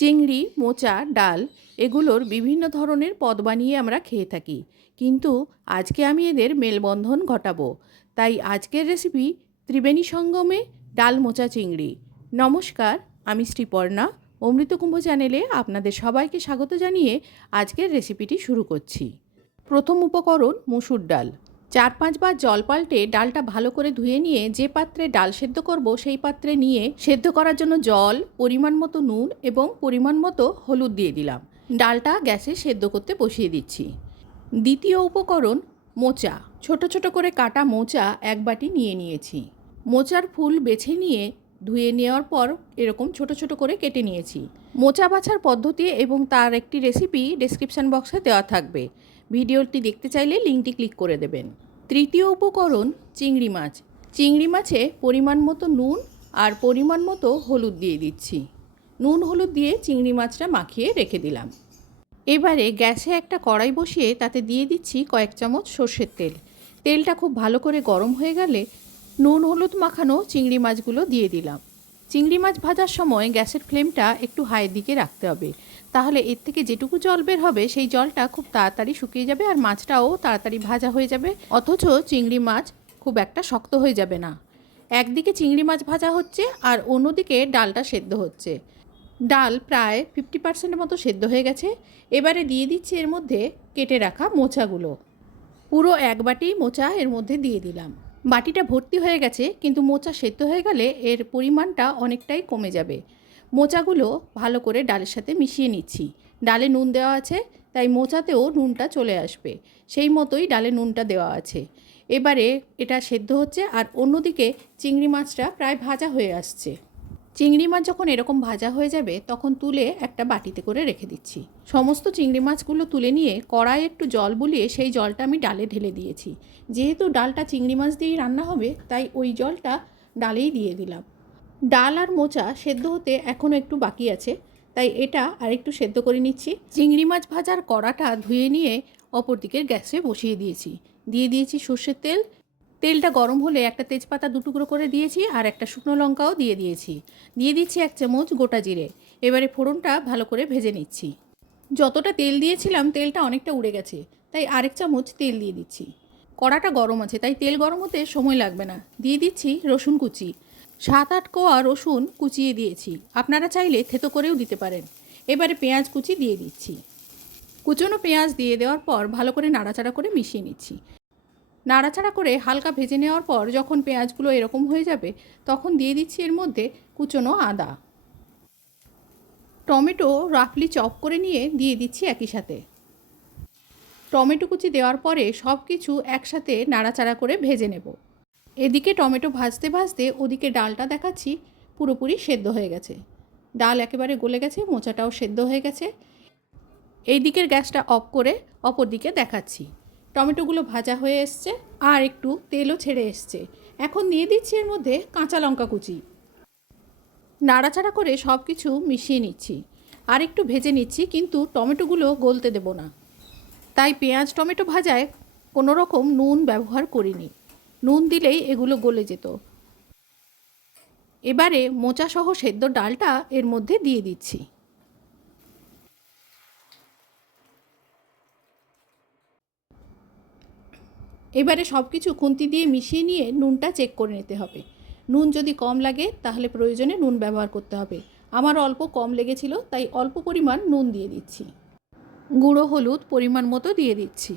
চিংড়ি, মোচা, ডাল এগুলোর বিভিন্ন ধরনের পদ বানিয়ে আমরা খেয়ে থাকি। কিন্তু আজকে আমি এদের মেলবন্ধন ঘটাবো। তাই আজকের রেসিপি ত্রিবেণী সঙ্গমে ডাল, মোচা, চিংড়ি। নমস্কার, আমি শ্রীপর্ণা। অমৃতকুম্ভ চ্যানেলে আপনাদের সবাইকে স্বাগত জানিয়ে আজকের রেসিপিটি শুরু করছি। প্রথম উপকরণ মুসুর ডাল। চার পাঁচবার জল পাল্টে ডালটা ভালো করে ধুয়ে নিয়ে যে পাত্রে ডাল সেদ্ধ করব, সেই পাত্রে নিয়ে সেদ্ধ করার জন্য জল, পরিমাণ মতো নুন এবং পরিমাণ মতো হলুদ দিয়ে দিলাম। ডালটা গ্যাসে সেদ্ধ করতে বসিয়ে দিচ্ছি। দ্বিতীয় উপকরণ, মোচা। ছোট ছোট করে কাটা মোচা এক বাটি নিয়ে নিয়েছি। মোচার ফুল বেছে নিয়ে ধুয়ে নেওয়ার পর এরকম ছোট ছোট করে কেটে নিয়েছি। মোচা বাছার পদ্ধতি এবং তার একটি রেসিপি ডেসক্রিপশন বক্সে দেওয়া থাকবে। ভিডিওটি দেখতে চাইলে লিঙ্কটি ক্লিক করে দেবেন। তৃতীয় উপকরণ চিংড়ি মাছ। চিংড়ি মাছে পরিমাণ মতো নুন আর পরিমাণ মতো হলুদ দিয়ে দিচ্ছি। নুন হলুদ দিয়ে চিংড়ি মাছটা মাখিয়ে রেখে দিলাম। এবারে গ্যাসে একটা কড়াই বসিয়ে তাতে দিয়ে দিচ্ছি কয়েক চামচ সর্ষের তেল। তেলটা খুব ভালো করে গরম হয়ে গেলে নুন হলুদ মাখানো চিংড়ি মাছগুলো দিয়ে দিলাম। চিংড়ি মাছ ভাজার সময় গ্যাসের ফ্লেমটা একটু হাইয়ের দিকে রাখতে হবে। তাহলে এর থেকে যেটুকু জল বের হবে, সেই জলটা খুব তাড়াতাড়ি শুকিয়ে যাবে আর মাছটাও তাড়াতাড়ি ভাজা হয়ে যাবে। অথচ চিংড়ি মাছ খুব একটা শক্ত হয়ে যাবে না। একদিকে চিংড়ি মাছ ভাজা হচ্ছে আর অন্যদিকে ডালটা সেদ্ধ হচ্ছে। ডাল প্রায় ফিফটি পার্সেন্টের মতো সেদ্ধ হয়ে গেছে। এবারে দিয়ে দিচ্ছি এর মধ্যে কেটে রাখা মোচাগুলো। পুরো এক বাটি মোচা এর মধ্যে দিয়ে দিলাম। বাটিটা ভর্তি হয়ে গেছে, কিন্তু মোচা সেদ্ধ হয়ে গেলে এর পরিমাণটা অনেকটাই কমে যাবে। মোচাগুলো ভালো করে ডালের সাথে মিশিয়ে নিচ্ছি। ডালে নুন দেওয়া আছে, তাই মোচাতেও নুনটা চলে আসবে। সেই মতোই ডালে নুনটা দেওয়া আছে। এবারে এটা সেদ্ধ হচ্ছে আর অন্যদিকে চিংড়ি মাছটা প্রায় ভাজা হয়ে আসছে। চিংড়ি মাছ যখন এরকম ভাজা হয়ে যাবে, তখন তুলে একটা বাটিতে করে রেখে দিচ্ছি। সমস্ত চিংড়ি মাছগুলো তুলে নিয়ে কড়াই একটু জল বুলিয়ে সেই জলটা আমি ডালে ঢেলে দিয়েছি। যেহেতু ডালটা চিংড়ি মাছ দিয়েই রান্না হবে, তাই ওই জলটা ডালেই দিয়ে দিলাম। ডাল আর মোচা সেদ্ধ হতে এখনও একটু বাকি আছে, তাই এটা আরেকটু সেদ্ধ করে নিচ্ছি। চিংড়ি মাছ ভাজার কড়াটা ধুয়ে নিয়ে অপর দিকের গ্যাসে বসিয়ে দিয়েছি। দিয়ে দিয়েছি সর্ষের তেল তেলটা গরম হলে একটা তেজপাতা দুটুকরো করে দিয়েছি আর একটা শুকনো লঙ্কাও দিয়ে দিয়েছি। দিয়ে দিচ্ছি এক চামচ গোটা জিরে। এবারে ফোড়নটা ভালো করে ভেজে নিচ্ছি। যতটা তেল দিয়েছিলাম, তেলটা অনেকটা উড়ে গেছে, তাই আরেক চামচ তেল দিয়ে দিচ্ছি। কড়াটা গরম আছে, তাই তেল গরম হতে সময় লাগবে না। দিয়ে দিচ্ছি রসুন কুচি। সাত আট কোয়া রসুন কুচিয়ে দিয়েছি। আপনারা চাইলে থেতো করেও দিতে পারেন। এবারে পেঁয়াজ কুচি দিয়ে দিচ্ছি। কুচনো পেঁয়াজ দিয়ে দেওয়ার পর ভালো করে নাড়াচাড়া করে মিশিয়ে নিচ্ছি। নাড়াচাড়া করে হালকা ভেজে নেওয়ার পর যখন পেঁয়াজগুলো এরকম হয়ে যাবে, তখন দিয়ে দিচ্ছি এর মধ্যে কুচনো আদা। টমেটো রাফলি চপ করে নিয়ে দিয়ে দিচ্ছি একই সাথে। টমেটো কুচি দেওয়ার পরে সব কিছু একসাথে নাড়াচাড়া করে ভেজে নেব। এদিকে টমেটো ভাজতে ভাজতে ওদিকে ডালটা দেখাচ্ছি, পুরোপুরি সেদ্ধ হয়ে গেছে। ডাল একেবারে গলে গেছে, মোচাটাও সেদ্ধ হয়ে গেছে। এই দিকের গ্যাসটা অফ করে অপর দিকে দেখাচ্ছি। টমেটোগুলো ভাজা হয়ে এসছে আর একটু তেলও ছেড়ে এসছে। এখন দিয়ে দিচ্ছি এর মধ্যে কাঁচা লঙ্কা কুচি। নাড়াচাড়া করে সব কিছু মিশিয়ে নিচ্ছি। আর একটু ভেজে নিচ্ছি, কিন্তু টমেটোগুলো গলতে দেব না। তাই পেঁয়াজ টমেটো ভাজায় কোনো রকম নুন ব্যবহার করিনি। নুন দিলেই এগুলো গলে যেত। এবারে মোচাসহ সেদ্ধ ডালটা এর মধ্যে দিয়ে দিচ্ছি। এবারে সব কিছু খুন্তি দিয়ে মিশিয়ে নিয়ে নুনটা চেক করে নিতে হবে। নুন যদি কম লাগে, তাহলে প্রয়োজনে নুন ব্যবহার করতে হবে। আমার অল্প কম লেগেছিল, তাই অল্প পরিমাণ নুন দিয়ে দিচ্ছি। গুঁড়ো হলুদ পরিমাণ মতো দিয়ে দিচ্ছি।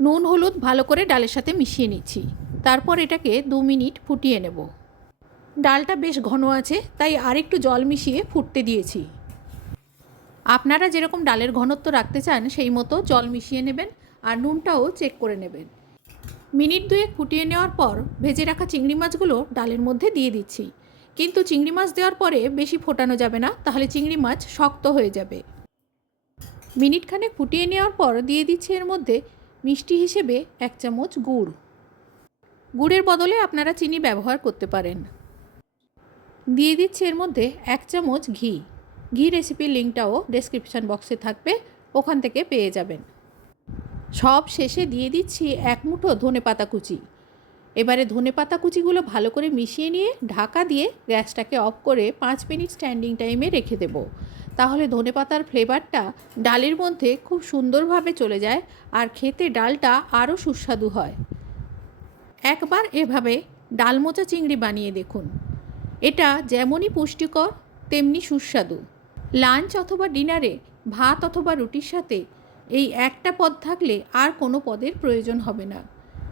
নুন হলুদ ভালো করে ডালের সাথে মিশিয়ে নিচ্ছি। তারপর এটাকে দু মিনিট ফুটিয়ে নেব। ডালটা বেশ ঘন আছে, তাই আরেকটু জল মিশিয়ে ফুটতে দিয়েছি। আপনারা যেরকম ডালের ঘনত্ব রাখতে চান, সেই মতো জল মিশিয়ে নেবেন আর নুনটাও চেক করে নেবেন। মিনিট দুয়েক ফুটিয়ে নেওয়ার পর ভেজে রাখা চিংড়ি মাছগুলো ডালের মধ্যে দিয়ে দিচ্ছি। কিন্তু চিংড়ি মাছ দেওয়ার পরে বেশি ফোটানো যাবে না, তাহলে চিংড়ি মাছ শক্ত হয়ে যাবে। মিনিটখানেক ফুটিয়ে নেওয়ার পর দিয়ে দিচ্ছি এর মধ্যে মিষ্টি হিসেবে এক চামচ গুড়। গুড়ের বদলে আপনারা চিনি ব্যবহার করতে পারেন। দিয়ে দিচ্ছি এর মধ্যে এক চামচ ঘি। ঘি রেসিপির লিঙ্কটাও ডেসক্রিপশান বক্সে থাকবে, ওখান থেকে পেয়ে যাবেন। সব শেষে দিয়ে দিচ্ছি এক মুঠো ধনে পাতা কুচি। এবারে ধনে পাতা কুচিগুলো ভালো করে মিশিয়ে নিয়ে ঢাকা দিয়ে গ্যাসটাকে অফ করে পাঁচ মিনিট স্ট্যান্ডিং টাইমে রেখে দেব। তাহলে ধনেপাতার ফ্লেভারটা ডালের মধ্যে খুব সুন্দরভাবে চলে যায় আর খেতে ডালটা আরও সুস্বাদু হয়। একবার এভাবে ডাল মোচা চিংড়ি বানিয়ে দেখুন। এটা যেমনই পুষ্টিকর, তেমনি সুস্বাদু। লাঞ্চ অথবা ডিনারে, ভাত অথবা রুটির সাথে এই একটা পদ থাকলে আর কোনো পদের প্রয়োজন হবে না।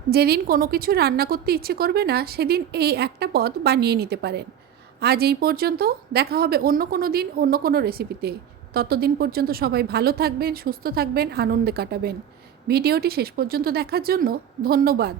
যেদিন কোনো কিছু রান্না করতে ইচ্ছে করবে না, সেদিন এই একটা পদ বানিয়ে নিতে পারেন। আজ এই পর্যন্ত, দেখা হবে অন্য কোনো দিন, অন্য কোনো রেসিপিতে। ততদিন পর্যন্ত সবাই ভালো থাকবেন, সুস্থ থাকবেন, আনন্দে কাটাবেন। ভিডিওটি শেষ পর্যন্ত দেখার জন্য ধন্যবাদ।